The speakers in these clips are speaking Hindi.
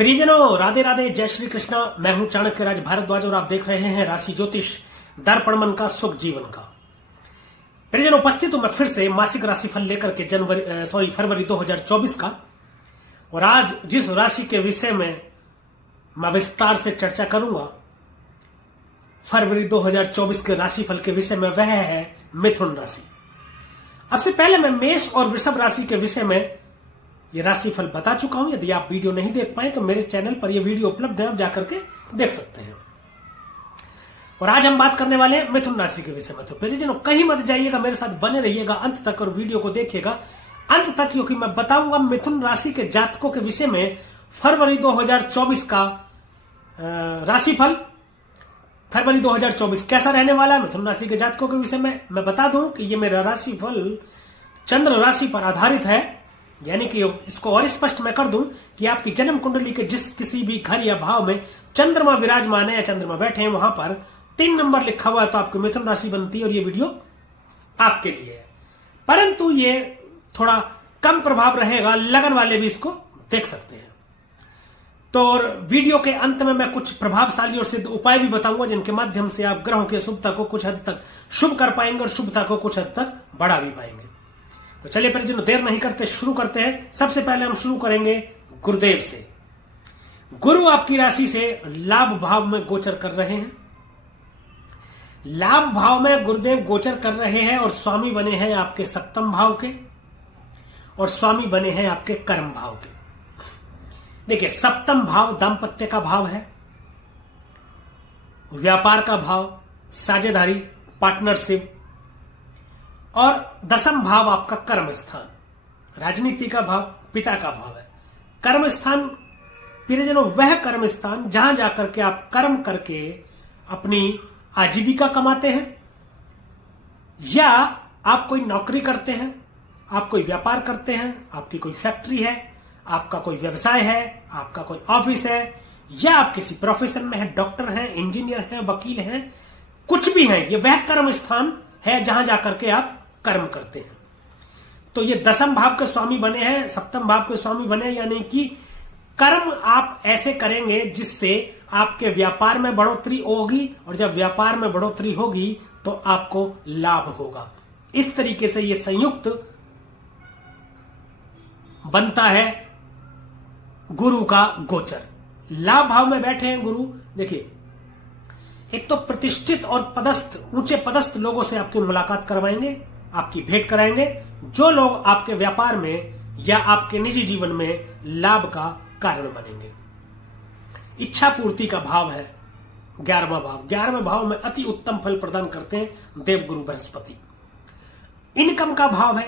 प्रियजनों, राधे राधे, जय श्री कृष्णा। मैं हूं चाणक्य राज भारद्वाज और आप देख रहे हैं राशि ज्योतिष दर्पण मन का सुख जीवन का। प्रियजनों, उपस्थित हूं मैं फिर से मासिक राशिफल लेकर के फरवरी 2024 का। और आज जिस राशि के विषय में मैं विस्तार से चर्चा करूंगा फरवरी 2024 के राशिफल के विषय में, वह है मिथुन राशि। अब से पहले मैं मेष और वृषभ राशि के विषय में ये राशिफल बता चुका हूं। यदि आप वीडियो नहीं देख पाए तो मेरे चैनल पर यह वीडियो उपलब्ध है, आप जाकर के देख सकते हैं। और आज हम बात करने वाले हैं मिथुन राशि के विषय में। तो प्रियजनों, कहीं मत जाइएगा, मेरे साथ बने रहिएगा अंत तक और वीडियो को देखिएगा अंत तक, क्योंकि मैं बताऊंगा मिथुन राशि के जातकों के विषय में फरवरी 2024 का राशिफल। फरवरी 2024 कैसा रहने वाला है मिथुन राशि के जातकों के विषय में मैं बता दूं कि ये मेरा राशिफल चंद्र राशि पर आधारित है। यानी कि इसको और स्पष्ट मैं कर दूं कि आपकी जन्म कुंडली के जिस किसी भी घर या भाव में चंद्रमा विराजमान है या चंद्रमा बैठे हैं, वहां पर 3 नंबर लिखा हुआ है तो आपकी मिथुन राशि बनती है। और ये वीडियो आपके लिए है, परंतु ये थोड़ा कम प्रभाव रहेगा, लगन वाले भी इसको देख सकते हैं। तो और वीडियो के अंत में मैं कुछ प्रभावशाली और सिद्ध उपाय भी बताऊंगा जिनके माध्यम से आप ग्रहों की शुभता को कुछ हद तक शुभ कर पाएंगे और शुभता को कुछ हद तक बढ़ा भी पाएंगे। तो चलिए परिजनों, देर नहीं करते, शुरू करते हैं। सबसे पहले हम शुरू करेंगे गुरुदेव से। गुरु आपकी राशि से लाभ भाव में गोचर कर रहे हैं। लाभ भाव में गुरुदेव गोचर कर रहे हैं और स्वामी बने हैं आपके सप्तम भाव के और स्वामी बने हैं आपके कर्म भाव के। देखिए, सप्तम भाव दाम्पत्य का भाव है, व्यापार का भाव, साझेदारी, पार्टनरशिप। और दसम भाव आपका कर्म स्थान, राजनीति का भाव, पिता का भाव है। कर्म स्थान प्रियजनों वह कर्म स्थान जहां जाकर के आप कर्म करके अपनी आजीविका कमाते हैं, या आप कोई नौकरी करते हैं, आप कोई व्यापार करते हैं, आपकी कोई फैक्ट्री है, आपका कोई व्यवसाय है, आपका कोई ऑफिस है, या आप किसी प्रोफेशन में हैं, डॉक्टर हैं, इंजीनियर हैं, वकील हैं, कुछ भी हैं, ये वह कर्म स्थान है जहां जाकर के आप कर्म करते हैं। तो ये दसम भाव के स्वामी बने हैं, सप्तम भाव के स्वामी बने, यानी कि कर्म आप ऐसे करेंगे जिससे आपके व्यापार में बढ़ोतरी होगी, और जब व्यापार में बढ़ोतरी होगी तो आपको लाभ होगा। इस तरीके से ये संयुक्त बनता है गुरु का गोचर। लाभ भाव में बैठे हैं गुरु। देखिए, एक तो प्रतिष्ठित और पदस्थ, ऊंचे पदस्थ लोगों से आपकी मुलाकात करवाएंगे, आपकी भेंट कराएंगे, जो लोग आपके व्यापार में या आपके निजी जीवन में लाभ का कारण बनेंगे। इच्छा पूर्ति का भाव है 11वां भाव। 11वें भाव में अति उत्तम फल प्रदान करते हैं देवगुरु बृहस्पति। इनकम का भाव है,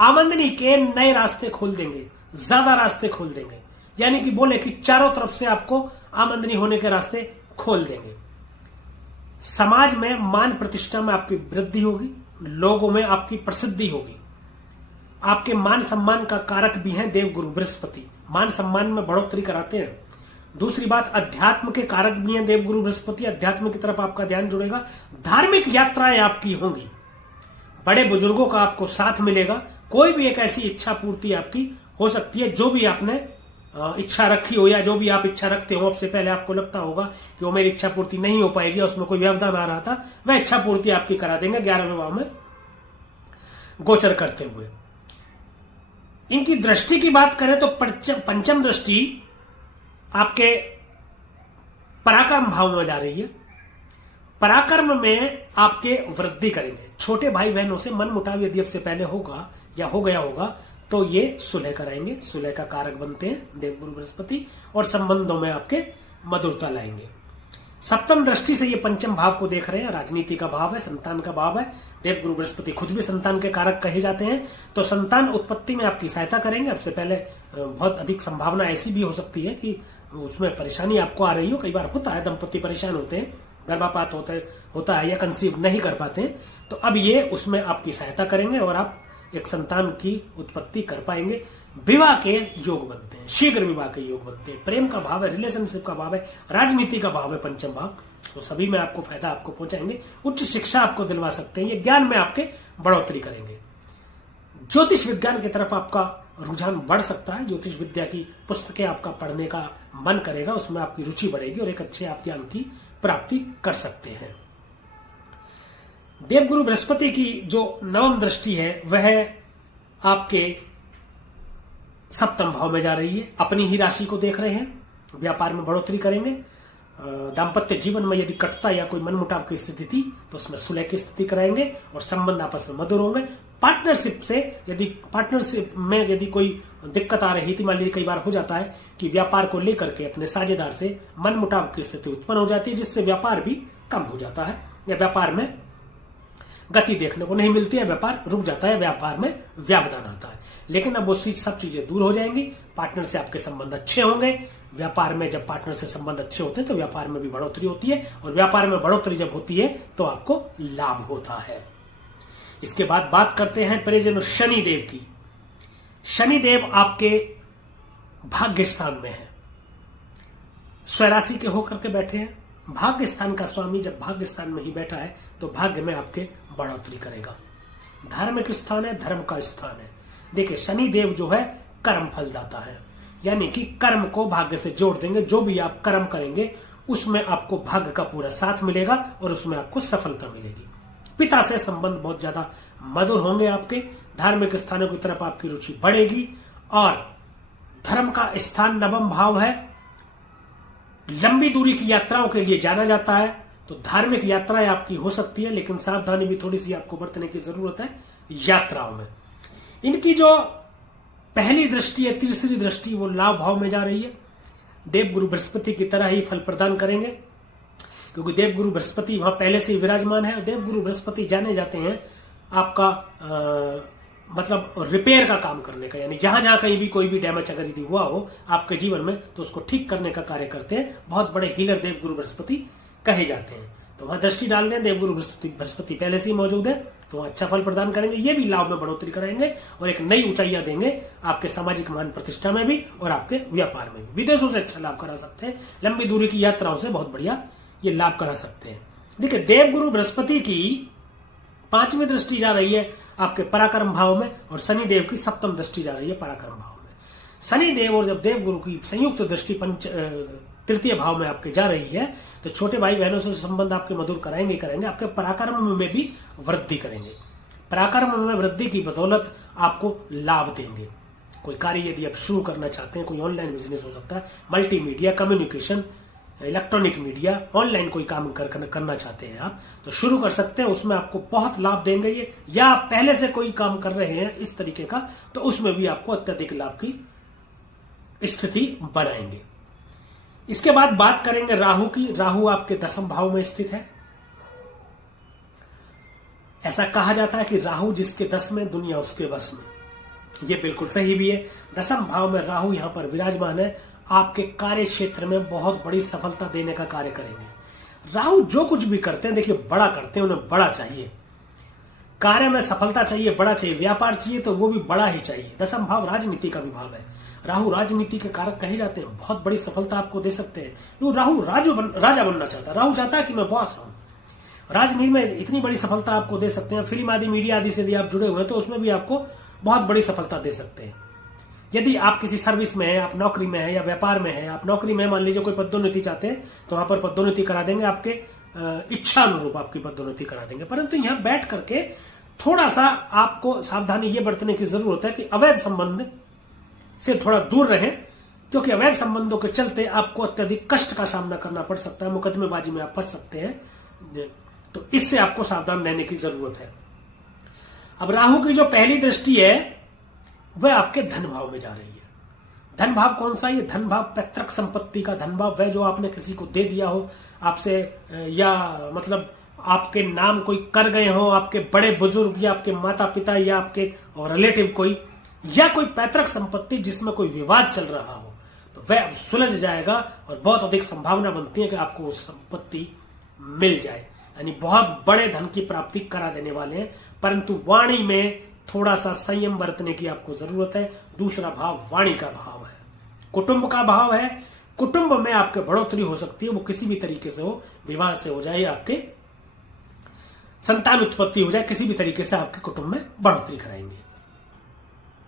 आमदनी के नए रास्ते खोल देंगे, ज्यादा रास्ते खोल देंगे, यानी कि बोले कि चारों तरफ से आपको आमदनी होने के रास्ते खोल देंगे। समाज में मान प्रतिष्ठा में आपकी वृद्धि होगी, लोगों में आपकी प्रसिद्धि होगी। आपके मान सम्मान का कारक भी हैं देवगुरु बृहस्पति, मान सम्मान में बढ़ोतरी कराते हैं। दूसरी बात, अध्यात्म के कारक भी हैं देवगुरु बृहस्पति, अध्यात्म की तरफ आपका ध्यान जुड़ेगा। धार्मिक यात्राएं आपकी होंगी, बड़े बुजुर्गों का आपको साथ मिलेगा। कोई भी एक ऐसी इच्छा पूर्ति आपकी हो सकती है, जो भी आपने इच्छा रखी हो या जो भी आप इच्छा रखते हो, अब से पहले आपको लगता होगा कि वो मेरी इच्छा पूर्ति नहीं हो पाएगी, उसमें कोई व्यवधान आ रहा था, वह इच्छा पूर्ति आपकी करा देंगे 11वें भाव में गोचर करते हुए। इनकी दृष्टि की बात करें तो पंचम दृष्टि आपके पराक्रम भाव में जा रही है। पराक्रम में आपके वृद्धि करेंगे। छोटे भाई बहनों से मन मुटाव यदि अब से पहले होगा या हो गया होगा तो ये सुलह कराएंगे, सुलह का कारक बनते हैं देवगुरु बृहस्पति, और संबंधों में आपके मधुरता लाएंगे। सप्तम दृष्टि से ये पंचम भाव को देख रहे हैं, राजनीति का भाव है, संतान का भाव है। देवगुरु बृहस्पति खुद भी संतान के कारक कहे जाते हैं, तो संतान उत्पत्ति में आपकी सहायता करेंगे। अब से पहले बहुत अधिक संभावना ऐसी भी हो सकती है कि उसमें परेशानी आपको आ रही हो। कई बार होता है, दंपति परेशान होते हैं, गर्भपात होता है या कंसीव नहीं कर पाते हैं, तो अब ये उसमें आपकी सहायता करेंगे और आप एक संतान की उत्पत्ति कर पाएंगे। विवाह के योग बनते हैं, शीघ्र विवाह के योग बनते हैं। प्रेम का भाव है, रिलेशनशिप का भाव है, राजनीति का भाव है पंचम भाव, तो सभी में आपको फायदा आपको पहुंचाएंगे। उच्च शिक्षा आपको दिलवा सकते हैं, ये ज्ञान में आपके बढ़ोतरी करेंगे। ज्योतिष विज्ञान की तरफ आपका रुझान बढ़ सकता है। ज्योतिष विद्या की पुस्तकें आपका पढ़ने का मन करेगा, उसमें आपकी रुचि बढ़ेगी और एक अच्छे आप ज्ञान की प्राप्ति कर सकते हैं। देवगुरु बृहस्पति की जो नवम दृष्टि है वह आपके सप्तम भाव में जा रही है, अपनी ही राशि को देख रहे हैं। व्यापार में बढ़ोतरी करेंगे। दाम्पत्य जीवन में यदि कटता या कोई मनमुटाव की स्थिति थी तो उसमें सुलह की स्थिति कराएंगे और संबंध आपस में मधुर होंगे। पार्टनरशिप में यदि कोई दिक्कत आ रही थी, मान लीजिए कई बार हो जाता है कि व्यापार को लेकर के अपने साझेदार से मनमुटाव की स्थिति उत्पन्न हो जाती है, जिससे व्यापार भी कम हो जाता है या व्यापार में गति देखने को नहीं मिलती है, व्यापार रुक जाता है, व्यापार में व्यवधान आता है। लेकिन अब वो सब चीजें दूर हो जाएंगी। पार्टनर से आपके संबंध अच्छे होंगे। व्यापार में जब पार्टनर से संबंध अच्छे होते हैं तो व्यापार में भी बढ़ोतरी होती है और व्यापार में बढ़ोतरी जब होती है तो आपको लाभ होता है। इसके बाद बात करते हैं परिजन शनिदेव की। शनिदेव आपके भाग्य स्थान में है, स्वराशि के होकर के बैठे हैं। भाग्य स्थान का स्वामी जब भाग्य स्थान में ही बैठा है तो भाग्य में आपके बढ़ोतरी करेगा। धार्मिक स्थान है, धर्म का स्थान है। देखिए शनिदेव जो है कर्म फल दाता है, यानी कि कर्म को भाग्य से जोड़ देंगे। जो भी आप कर्म करेंगे उसमें आपको भाग्य का पूरा साथ मिलेगा और उसमें आपको सफलता मिलेगी। पिता से संबंध बहुत ज्यादा मधुर होंगे आपके। धार्मिक स्थानों की तरफ आपकी रुचि बढ़ेगी और धर्म का स्थान नवम भाव है। लंबी दूरी की यात्राओं के लिए जाना जाता है तो धार्मिक यात्राएं आपकी हो सकती है, लेकिन सावधानी भी थोड़ी सी आपको बरतने की जरूरत है यात्राओं में। इनकी जो पहली दृष्टि है, तीसरी दृष्टि, वो लाभ भाव में जा रही है। देवगुरु बृहस्पति की तरह ही फल प्रदान करेंगे, क्योंकि देवगुरु बृहस्पति वहां पहले से ही विराजमान है। देवगुरु बृहस्पति जाने जाते हैं आपका मतलब रिपेयर का काम करने का, यानी जहां जहां कहीं भी कोई भी डैमेज अगर यदि हुआ हो आपके जीवन में तो उसको ठीक करने का कार्य करते हैं। बहुत बड़े हीलर देवगुरु बृहस्पति कहे जाते हैं। तो वहां दृष्टि डाल लें, देवगुरु बृहस्पति पहले से ही मौजूद है तो अच्छा फल प्रदान करेंगे। ये भी लाभ में बढ़ोतरी कराएंगे और एक नई ऊंचाइयां देंगे आपके सामाजिक मान प्रतिष्ठा में भी और आपके व्यापार में भी। विदेशों से अच्छा लाभ करा सकते हैं, लंबी दूरी की यात्राओं से बहुत बढ़िया ये लाभ करा सकते हैं। देखिए देवगुरु बृहस्पति की पांचवी दृष्टि जा रही है आपके पराक्रम भाव में और शनिदेव की सप्तम दृष्टि जा रही है पराक्रम भाव में। शनिदेव और जब देवगुरु की संयुक्त दृष्टि तृतीय भाव में आपके जा रही है तो छोटे भाई बहनों से संबंध आपके मधुर कराएंगे, आपके पराक्रम में भी वृद्धि करेंगे। पराक्रम में वृद्धि की बदौलत आपको लाभ देंगे। कोई कार्य यदि आप शुरू करना चाहते हैं, कोई ऑनलाइन बिजनेस हो सकता है, multimedia, communication, electronic media, online कोई काम करना चाहते हैं आप तो शुरू कर सकते हैं। उसमें आपको बहुत लाभ देंगे ये, या आप पहले से कोई काम कर रहे हैं इस तरीके का तो उसमें भी आपको अत्यधिक लाभ की स्थिति बनाएंगे। इसके बाद बात करेंगे राहु की। राहु आपके दसम भाव में स्थित है। ऐसा कहा जाता है कि राहु जिसके दस में दुनिया उसके बस में। यह बिल्कुल सही भी है। दसम भाव में राहु यहां पर विराजमान है, आपके कार्य क्षेत्र में बहुत बड़ी सफलता देने का कार्य करेंगे। राहु जो कुछ भी करते हैं देखिए बड़ा करते हैं, उन्हें बड़ा चाहिए। कार्य में सफलता चाहिए, बड़ा चाहिए। व्यापार चाहिए तो वो भी बड़ा ही चाहिए। दसम भाव राजनीति का भी भाव है। राहु राजनीति के कारक कहे जाते हैं, बहुत बड़ी सफलता आपको दे सकते हैं। तो राहु राजा बनना चाहता है। राहु चाहता है कि मैं बॉस हूं। राजनीति में इतनी बड़ी सफलता आपको दे सकते हैं। फिल्म आदि, मीडिया आदि से यदि आप जुड़े हुए हैं तो उसमें भी आपको बहुत बड़ी सफलता दे सकते हैं। यदि आप किसी सर्विस में है, आप नौकरी में है या व्यापार में है, आप नौकरी में मान लीजिए कोई पदोन्नति चाहते हैं तो वहां पर पदोन्नति करा देंगे, आपके इच्छा अनुरूप आपकी पदोन्नति करा देंगे। परंतु यहां बैठ करके थोड़ा सा आपको सावधानी ये बरतने की जरूरत है कि अवैध संबंध से थोड़ा दूर रहें, क्योंकि अवैध संबंधों के चलते आपको अत्यधिक कष्ट का सामना करना पड़ सकता है। मुकदमेबाजी में आप फंस सकते हैं, तो इससे आपको सावधान रहने की जरूरत है। अब राहु की जो पहली दृष्टि है वह आपके धन भाव में जा रही है। धन भाव कौन सा? ये धन भाव पैतृक संपत्ति का धन भाव है, जो आपने किसी को दे दिया हो आपसे, या मतलब आपके नाम कोई कर गए हो, आपके बड़े बुजुर्ग या आपके माता पिता या आपके रिलेटिव कोई, या कोई पैतृक संपत्ति जिसमें कोई विवाद चल रहा हो, तो वह सुलझ जाएगा और बहुत अधिक संभावना बनती है कि आपको वो संपत्ति मिल जाए। यानी बहुत बड़े धन की प्राप्ति करा देने वाले हैं, परंतु वाणी में थोड़ा सा संयम बरतने की आपको जरूरत है। दूसरा भाव वाणी का भाव है, कुटुंब का भाव है। कुटुंब में आपके बढ़ोतरी हो सकती है, वो किसी भी तरीके से हो, विवाह से हो जाए, आपके संतान उत्पत्ति हो जाए, किसी भी तरीके से आपके कुटुंब में बढ़ोतरी कराएंगे।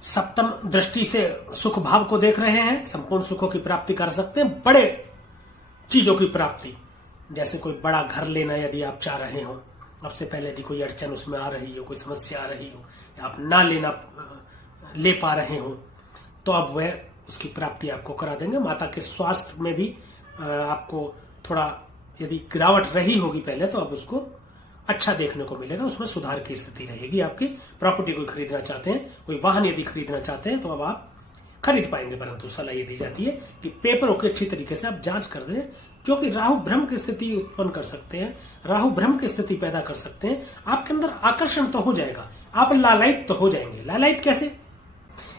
सप्तम दृष्टि से सुख भाव को देख रहे हैं, संपूर्ण सुखों की प्राप्ति कर सकते हैं। बड़े चीजों की प्राप्ति, जैसे कोई बड़ा घर लेना यदि आप चाह रहे हो, सबसे पहले यदि कोई अड़चन उसमें आ रही हो, कोई समस्या आ रही हो, या आप ना ले पा रहे हो, तो अब वह उसकी प्राप्ति आपको करा देंगे। माता के स्वास्थ्य में भी आपको थोड़ा यदि गिरावट रही होगी पहले, तो अब उसको अच्छा देखने को मिलेगा, उसमें सुधार की स्थिति रहेगी आपकी। प्रॉपर्टी कोई खरीदना चाहते हैं, कोई वाहन यदि खरीदना चाहते हैं, तो अब आप खरीद पाएंगे, परंतु सलाह ये दी जाती है कि पेपरों की अच्छी तरीके से आप जांच कर दें, क्योंकि राहु भ्रम की स्थिति उत्पन्न कर सकते हैं, राहु भ्रम की स्थिति पैदा कर सकते हैं। आपके अंदर आकर्षण तो हो जाएगा, आप लालायित तो हो जाएंगे। लालायित कैसे?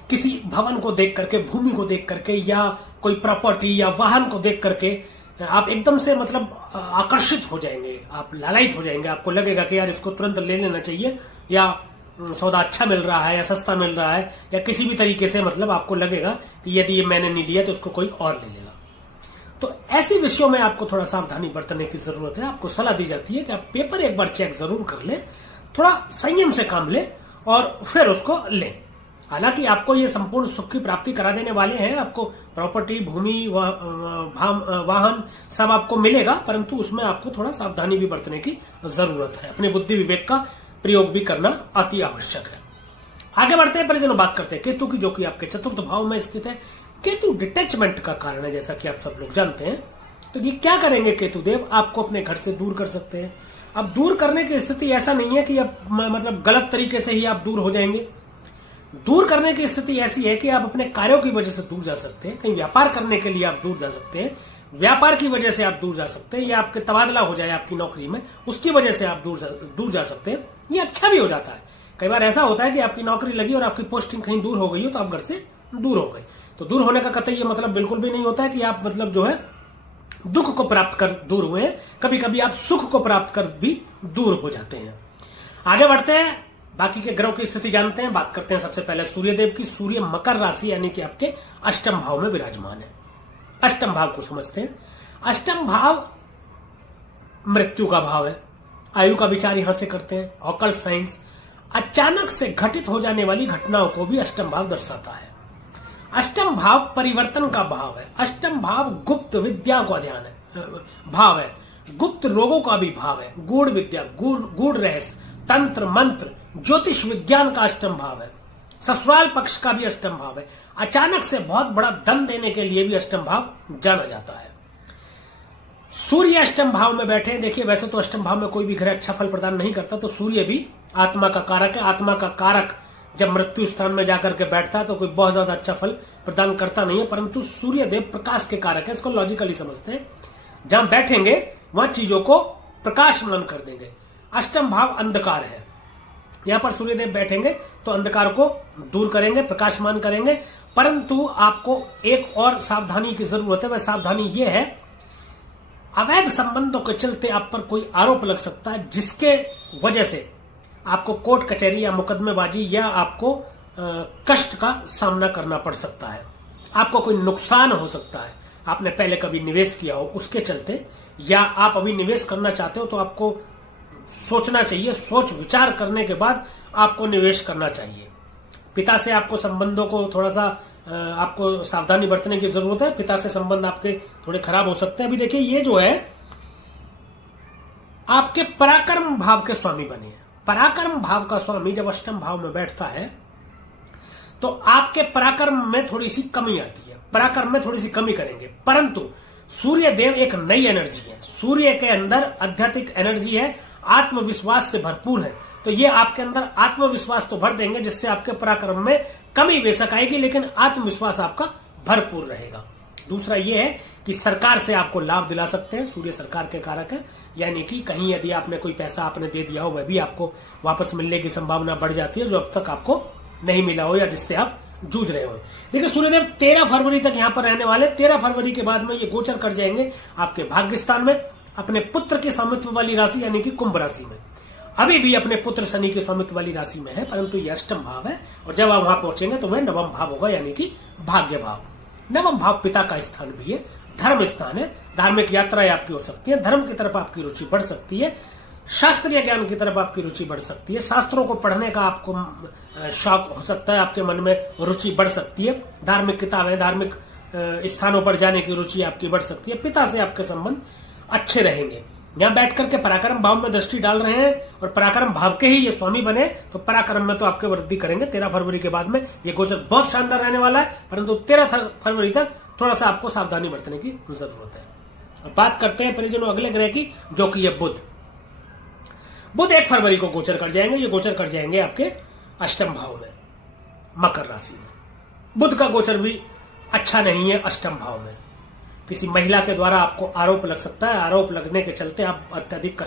किसी भवन को देख करके, भूमि को देख करके, या कोई प्रॉपर्टी या वाहन को देख करके आप एकदम से मतलब आकर्षित हो जाएंगे, आप लालायित हो जाएंगे। आपको लगेगा कि यार इसको तुरंत ले लेना चाहिए, या सौदा अच्छा मिल रहा है या सस्ता मिल रहा है, या किसी भी तरीके से मतलब आपको लगेगा कि यदि ये मैंने नहीं लिया तो उसको कोई और ले लेगा। तो ऐसे विषयों में आपको थोड़ा सावधानी बरतने की जरूरत है। आपको सलाह दी जाती है कि आप पेपर एक बार चेक जरूर कर ले, थोड़ा संयम से काम ले और फिर उसको लें। हालांकि आपको ये संपूर्ण सुख की प्राप्ति करा देने वाले हैं, आपको प्रॉपर्टी, भूमि, वाहन सब आपको मिलेगा, परंतु उसमें आपको थोड़ा सावधानी भी बरतने की जरूरत है। अपने बुद्धि विवेक का प्रयोग भी करना अति आवश्यक है। आगे बढ़ते हैं, परिजनों बात करते हैं केतु की, जो कि आपके चतुर्थ भाव में स्थित है। केतु डिटैचमेंट का कारण है, जैसा कि आप सब लोग जानते हैं। तो ये क्या करेंगे केतु देव? आपको अपने घर से दूर कर सकते हैं। अब दूर करने की स्थिति ऐसा नहीं है कि अब मतलब गलत तरीके से ही आप दूर हो जाएंगे। दूर करने की स्थिति ऐसी है कि आप अपने कार्यों की वजह से दूर जा सकते हैं, कहीं व्यापार करने के लिए आप दूर जा सकते हैं, व्यापार की वजह से आप दूर जा सकते हैं, या आपके तबादला हो जाए आपकी नौकरी में, उसकी वजह से आप दूर जा सकते हैं। ये अच्छा भी हो जाता है। कई बार ऐसा होता है कि आपकी नौकरी लगी और आपकी पोस्टिंग कहीं दूर हो गई हो, तो आप घर से दूर हो गए। तो दूर होने का कतई ये मतलब बिल्कुल भी नहीं होता है कि आप मतलब जो है दुख को प्राप्त कर दूर हुए हैं। कभी कभी आप सुख को प्राप्त कर भी दूर हो जाते हैं। आगे बढ़ते हैं, बाकी के ग्रहों की स्थिति जानते हैं। बात करते हैं सबसे पहले सूर्यदेव की। सूर्य मकर राशि यानी कि आपके अष्टम भाव में विराजमान है। अष्टम भाव को समझते हैं। अष्टम भाव मृत्यु का भाव है, आयु का विचार यहां से करते हैं। ऑकल्ट साइंस, अचानक से घटित हो जाने वाली घटनाओं को भी अष्टम भाव दर्शाता है। अष्टम भाव परिवर्तन का भाव है। अष्टम भाव गुप्त विद्या का ध्यान है, भाव है। गुप्त रोगों का भी भाव है। गूढ़ विद्या, गूढ़ रहस्य, तंत्र मंत्र, ज्योतिष विज्ञान का अष्टम भाव है। ससुराल पक्ष का भी अष्टम भाव है। अचानक से बहुत बड़ा धन देने के लिए भी अष्टम भाव जाना जाता है। सूर्य अष्टम भाव में बैठे, देखिए वैसे तो अष्टम भाव में कोई भी ग्रह अच्छा फल प्रदान नहीं करता, तो सूर्य भी आत्मा का कारक है। आत्मा का कारक जब मृत्यु स्थान में जाकर के बैठता है तो कोई बहुत ज्यादा अच्छा फल प्रदान करता नहीं है, परंतु सूर्य देव प्रकाश के कारक है। इसको लॉजिकली समझते हैं। जहां बैठेंगे वहां चीजों को प्रकाशमान कर देंगे। अष्टम भाव अंधकार है, यहां पर सूर्यदेव बैठेंगे तो अंधकार को दूर करेंगे, प्रकाशमान करेंगे। परंतु आपको एक और सावधानी की जरूरत है। वह सावधानी यह है, अवैध संबंधों के चलते आप पर कोई आरोप लग सकता है, जिसके वजह से आपको कोर्ट कचहरी या मुकदमेबाजी या आपको कष्ट का सामना करना पड़ सकता है। आपको कोई नुकसान हो सकता है। आपने पहले कभी निवेश किया हो उसके चलते, या आप अभी निवेश करना चाहते हो, तो आपको सोचना चाहिए। सोच विचार करने के बाद आपको निवेश करना चाहिए। पिता से आपको संबंधों को थोड़ा सा आपको सावधानी बरतने की जरूरत है। पिता से संबंध आपके थोड़े खराब हो सकते हैं। अभी देखिए, ये जो है आपके पराक्रम भाव के स्वामी बने हैं। पराक्रम भाव का स्वामी जब अष्टम भाव में बैठता है तो आपके पराक्रम में थोड़ी सी कमी आती है, पराक्रम में थोड़ी सी कमी करेंगे। परंतु सूर्य देव एक नई एनर्जी है। सूर्य के अंदर आध्यात्मिक एनर्जी है, आत्मविश्वास से भरपूर है। तो ये आपके अंदर आत्मविश्वास तो भर देंगे, जिससे आपके पराक्रम में कमी बेशक आएगी, लेकिन आत्मविश्वास आपका भरपूर रहेगा। दूसरा ये है कि सरकार से आपको लाभ दिला सकते हैं। सूर्य सरकार के कारक है, यानी कि कहीं यदि आपने कोई पैसा आपने दे दिया हो, वह भी आपको वापस मिलने की संभावना बढ़ जाती है, जो अब तक आपको नहीं मिला हो या जिससे आप जूझ रहे हो। देखिए, सूर्यदेव 13 फरवरी तक यहां पर रहने वाले। 13 फरवरी के बाद में ये गोचर कर जाएंगे आपके भाग्य स्थान में, अपने पुत्र के स्वामित्व वाली राशि यानी कि कुंभ राशि में। अभी भी अपने पुत्र शनि के स्वामित्व वाली राशि में है, परंतु यह अष्टम भाव है। और जब आप वहां पहुंचेंगे तो वह नवम भाव होगा, यानी कि भाग्य भाव। नवम भाव पिता का स्थान भी है, धर्म स्थान है। धार्मिक यात्राएं आपकी हो सकती है, धर्म की तरफ आपकी रुचि बढ़ सकती है। शास्त्रीय ज्ञान की तरफ आपकी रुचि बढ़ सकती है, शास्त्रों को पढ़ने का आपको शौक हो सकता है, आपके मन में रुचि बढ़ सकती है, धार्मिक किताबें, धार्मिक स्थानों पर जाने की रुचि आपकी बढ़ सकती है, पिता से आपके संबंध अच्छे रहेंगे। यहां बैठ करके पराक्रम भाव में दृष्टि डाल रहे हैं और पराक्रम भाव के ही ये स्वामी बने तो पराक्रम में तो आपके वृद्धि करेंगे। 13 फरवरी के बाद में ये गोचर बहुत शानदार रहने वाला है, परंतु 13 फरवरी तक थोड़ा सा आपको सावधानी बरतने की जरूरत है। अब बात करते हैं परिजनों अगले ग्रह की, जो कि ये बुध। बुध 1 फरवरी को गोचर कर जाएंगे। ये गोचर कर जाएंगे आपके अष्टम भाव में, मकर राशि में। बुध का गोचर भी अच्छा नहीं है अष्टम भाव में। किसी महिला के द्वारा आपको आरोप लग सकता है, आरोप लगने के चलते आप अत्यधिक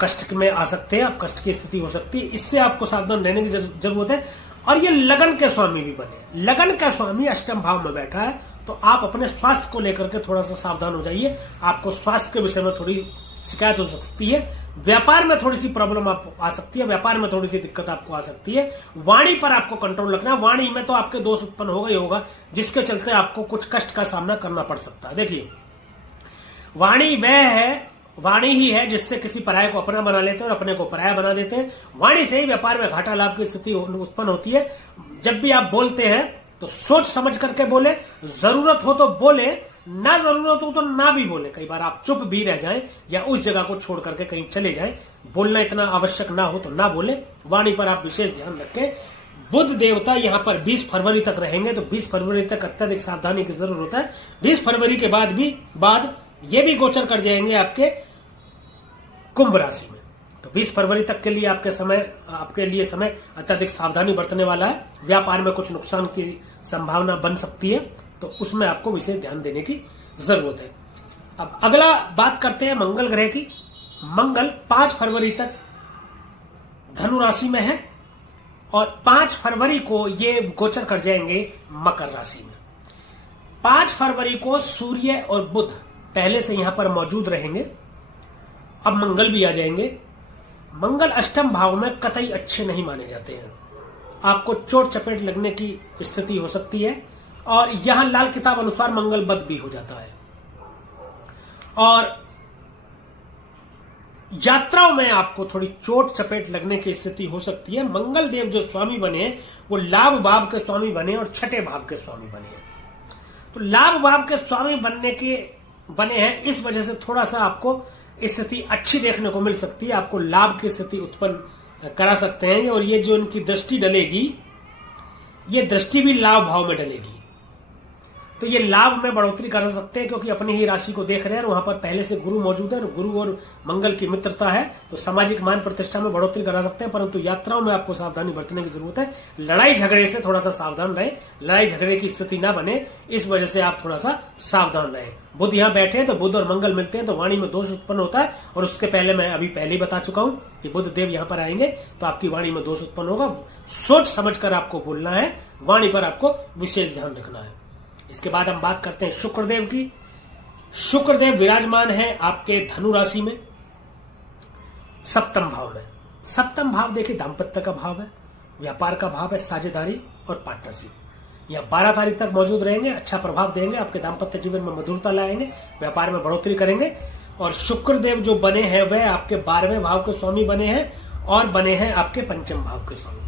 कष्ट में आ सकते हैं, आप कष्ट की स्थिति हो सकती है, इससे आपको सावधान रहने की जरूरत है। और ये लगन के स्वामी भी बने, लगन का स्वामी अष्टम भाव में बैठा है, तो आप अपने स्वास्थ्य को लेकर के थोड़ा सा सावधान हो जाइए। आपको स्वास्थ्य के विषय में थोड़ी शिकायत हो सकती है, व्यापार में थोड़ी सी प्रॉब्लम आपको आ सकती है, व्यापार में थोड़ी सी दिक्कत आपको आ सकती है। वाणी पर आपको कंट्रोल रखना है, वाणी में तो आपके दोष उत्पन्न होगा ही होगा, जिसके चलते आपको कुछ कष्ट का सामना करना पड़ सकता है। देखिए, वाणी ही है जिससे किसी पराये को अपना बना लेते हैं और अपने को पराया बना देते हैं। वाणी से ही व्यापार में घाटा लाभ की स्थिति उत्पन्न होती है। जब भी आप बोलते हैं तो सोच समझ करके बोले, जरूरत हो तो बोले, ना जरूरत हो तो ना भी बोले। कई बार आप चुप भी रह जाएं या उस जगह को छोड़ करके कहीं चले जाएं, बोलना इतना आवश्यक ना हो तो ना बोले। वाणी पर आप विशेष ध्यान रखें। बुध देवता यहां पर 20 फरवरी तक रहेंगे, तो 20 फरवरी तक अत्यधिक सावधानी की जरूरत है। 20 फरवरी के बाद ये भी गोचर कर जाएंगे आपके कुंभ राशि में। तो 20 फरवरी तक के लिए आपके लिए समय अत्यधिक सावधानी बरतने वाला है। व्यापार में कुछ नुकसान की संभावना बन सकती है, तो उसमें आपको विशेष ध्यान देने की जरूरत है। अब अगला बात करते हैं मंगल ग्रह की। मंगल 5 फरवरी तक धनु राशि में है और 5 फरवरी को ये गोचर कर जाएंगे मकर राशि में। 5 फरवरी को सूर्य और बुध पहले से यहां पर मौजूद रहेंगे, अब मंगल भी आ जाएंगे। मंगल अष्टम भाव में कतई अच्छे नहीं माने जाते हैं, आपको चोट चपेट लगने की स्थिति हो सकती है और यहां लाल किताब अनुसार मंगल बद भी हो जाता है। और यात्राओं में आपको थोड़ी चोट चपेट लगने की स्थिति हो सकती है। मंगल देव जो स्वामी बने वो लाभ भाव के स्वामी बने और छठे भाव के स्वामी बने। तो लाभ भाव के स्वामी बने हैं, इस वजह से थोड़ा सा आपको स्थिति अच्छी देखने को मिल सकती है, आपको लाभ की स्थिति उत्पन्न करा सकते हैं। और ये जो इनकी दृष्टि डलेगी, ये दृष्टि भी लाभ भाव में डलेगी, तो ये लाभ में बढ़ोतरी कर सकते हैं, क्योंकि अपनी ही राशि को देख रहे हैं और वहां पर पहले से गुरु मौजूद है और गुरु और मंगल की मित्रता है, तो सामाजिक मान प्रतिष्ठा में बढ़ोतरी करा सकते हैं। परंतु यात्राओं में आपको सावधानी बरतने की जरूरत है। लड़ाई झगड़े से थोड़ा सा सावधान रहें, लड़ाई झगड़े की स्थिति ना बने, इस वजह से आप थोड़ा सा सावधान रहें। बुध यहां बैठे हैं तो बुध और मंगल मिलते हैं तो वाणी में दोष उत्पन्न होता है, और उसके पहले मैं पहले ही बता चुका हूं कि बुध देव यहां पर आएंगे तो आपकी वाणी में दोष उत्पन्न होगा। सोच समझकर आपको बोलना है, वाणी पर आपको विशेष ध्यान रखना है। इसके बाद हम बात करते हैं शुक्रदेव की। शुक्रदेव विराजमान है आपके धनु राशि में, सप्तम भाव में। सप्तम भाव देखिए दाम्पत्य का भाव है, व्यापार का भाव है, साझेदारी और पार्टनरशिप। यह 12 तारीख तक मौजूद रहेंगे, अच्छा प्रभाव देंगे, आपके दाम्पत्य जीवन में मधुरता लाएंगे, व्यापार में बढ़ोतरी करेंगे। और शुक्रदेव जो बने हैं वह आपके 12वें भाव के स्वामी बने हैं और बने हैं आपके पंचम भाव के स्वामी।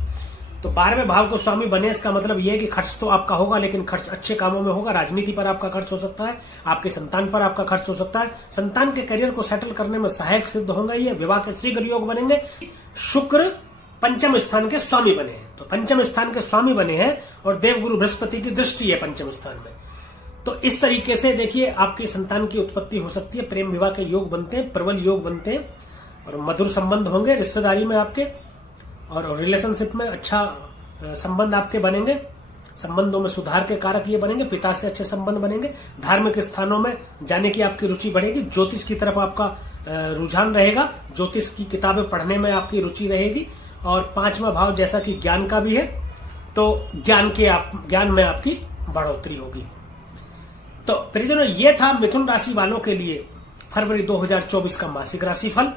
तो 12वें भाव को स्वामी बने, इसका मतलब यह है कि खर्च तो आपका होगा, लेकिन खर्च अच्छे कामों में होगा। राजनीति पर आपका खर्च हो सकता है, आपके संतान पर आपका खर्च हो सकता है, संतान के करियर को सेटल करने में सहायक सिद्ध होगा। ये विवाह के शीघ्र योग बनेंगे। शुक्र पंचम स्थान के स्वामी बने हैं, तो पंचम स्थान के स्वामी बने हैं और देवगुरु बृहस्पति की दृष्टि है पंचम स्थान में। तो इस तरीके से देखिए आपकी संतान की उत्पत्ति हो सकती है, प्रेम विवाह के योग बनते हैं, प्रबल योग बनते हैं और मधुर संबंध होंगे रिश्तेदारी में आपके, और रिलेशनशिप में अच्छा संबंध आपके बनेंगे। संबंधों में सुधार के कारक ये बनेंगे, पिता से अच्छे संबंध बनेंगे, धार्मिक स्थानों में जाने की आपकी रुचि बढ़ेगी, ज्योतिष की तरफ आपका रुझान रहेगा, ज्योतिष की किताबें पढ़ने में आपकी रुचि रहेगी। और 5वां भाव जैसा कि ज्ञान का भी है, तो ज्ञान में आपकी बढ़ोतरी होगी। तो परिजनों, ये था मिथुन राशि वालों के लिए फरवरी 2024 का मासिक राशिफल।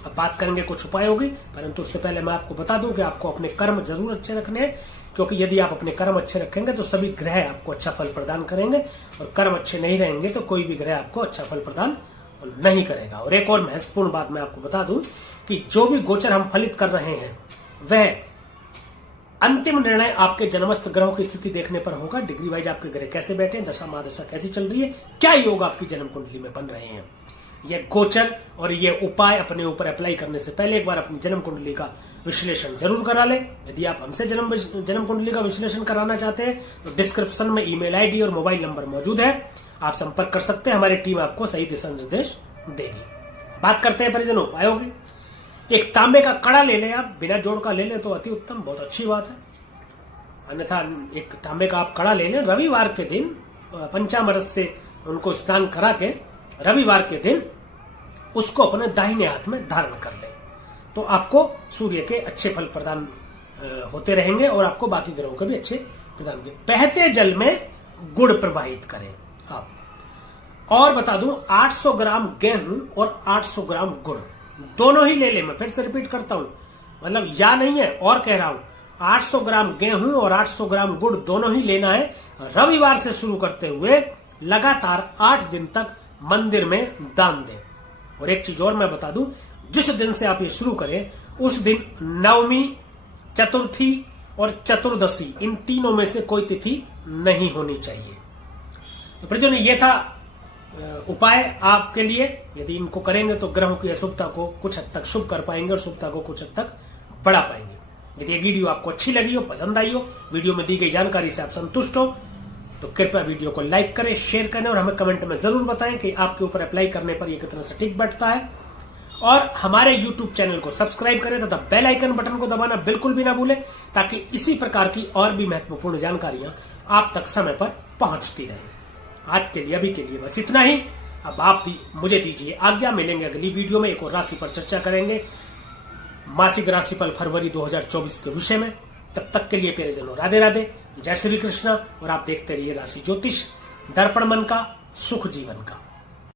अब बात करेंगे कुछ उपायों की, परंतु उससे पहले मैं आपको बता दूं कि आपको अपने कर्म जरूर अच्छे रखने हैं, क्योंकि यदि आप अपने कर्म अच्छे रखेंगे तो सभी ग्रह आपको अच्छा फल प्रदान करेंगे, और कर्म अच्छे नहीं रहेंगे तो कोई भी ग्रह आपको अच्छा फल प्रदान नहीं करेगा। और एक और महत्वपूर्ण बात मैं आपको बता दूं कि जो भी गोचर हम फलित कर रहे हैं वह अंतिम निर्णय आपके जन्मस्थ ग्रहों की स्थिति देखने पर होगा। डिग्री वाइज आपके ग्रह कैसे बैठे हैं, दशा महादशा कैसी चल रही है, क्या योग आपकी जन्म कुंडली में बन रहे हैं। यह गोचर और ये उपाय अपने ऊपर अप्लाई करने से पहले एक बार अपनी जन्म कुंडली का विश्लेषण जरूर करा लें। यदि आप हमसे जन्म कुंडली का विश्लेषण कराना चाहते हैं तो डिस्क्रिप्शन में ईमेल आईडी और मोबाइल नंबर मौजूद है, आप संपर्क कर सकते हैं। हमारी टीम आपको सही दिशा निर्देश देगी। बात करते हैं परिजनों उपायों की। एक तांबे का कड़ा ले लें, आप बिना जोड़ का ले लें तो अति उत्तम, बहुत अच्छी बात है। अन्यथा एक तांबे का आप कड़ा ले लें, रविवार के दिन पंचामृत से उनको स्नान करा के रविवार के दिन उसको अपने दाहिने हाथ में धारण कर लें, तो आपको सूर्य के अच्छे फल प्रदान होते रहेंगे और आपको बाकी ग्रहों के भी अच्छे प्रदान होंगे। बहते जल में गुड़ प्रवाहित करें आप। और बता दूं 800 ग्राम गेहूं और 800 ग्राम गुड़ दोनों ही ले लें। मैं फिर से रिपीट करता हूं, मतलब या नहीं है और कह रहा हूं, 800 ग्राम गेहूं और 800 ग्राम गुड़ दोनों ही लेना है। रविवार से शुरू करते हुए लगातार 8 दिन तक मंदिर में दान दें। और एक चीज और मैं बता दूं, जिस दिन से आप ये शुरू करें उस दिन नवमी, चतुर्थी और चतुर्दशी, इन तीनों में से कोई तिथि नहीं होनी चाहिए। तो परिजनों ये था उपाय आपके लिए। यदि इनको करेंगे तो ग्रहों की अशुभता को कुछ हद तक शुभ कर पाएंगे और शुभता को कुछ हद तक बढ़ा पाएंगे। यदि ये वीडियो आपको अच्छी लगी हो, पसंद आई हो, वीडियो में दी गई जानकारी से आप संतुष्ट हो, तो कृपया वीडियो को लाइक करें, शेयर करें और हमें कमेंट में जरूर बताएं कि आपके ऊपर अप्लाई करने पर यह कितना सटीक बैठता है। और हमारे YouTube चैनल को सब्सक्राइब करें तथा बेल आइकन बटन को दबाना बिल्कुल भी ना भूलें, ताकि इसी प्रकार की और भी महत्वपूर्ण जानकारियां आप तक समय पर पहुंचती रहें। आज के लिए, अभी के लिए बस इतना ही। अब आप मुझे दीजिए आज्ञा, मिलेंगे अगली वीडियो में, एक और राशि पर चर्चा करेंगे, मासिक राशिफल फरवरी 2024 के विषय में। तब तक के लिए प्रियजनों राधे राधे, जय श्री कृष्ण। और आप देखते रहिए राशि ज्योतिष, दर्पण मन का, सुख जीवन का।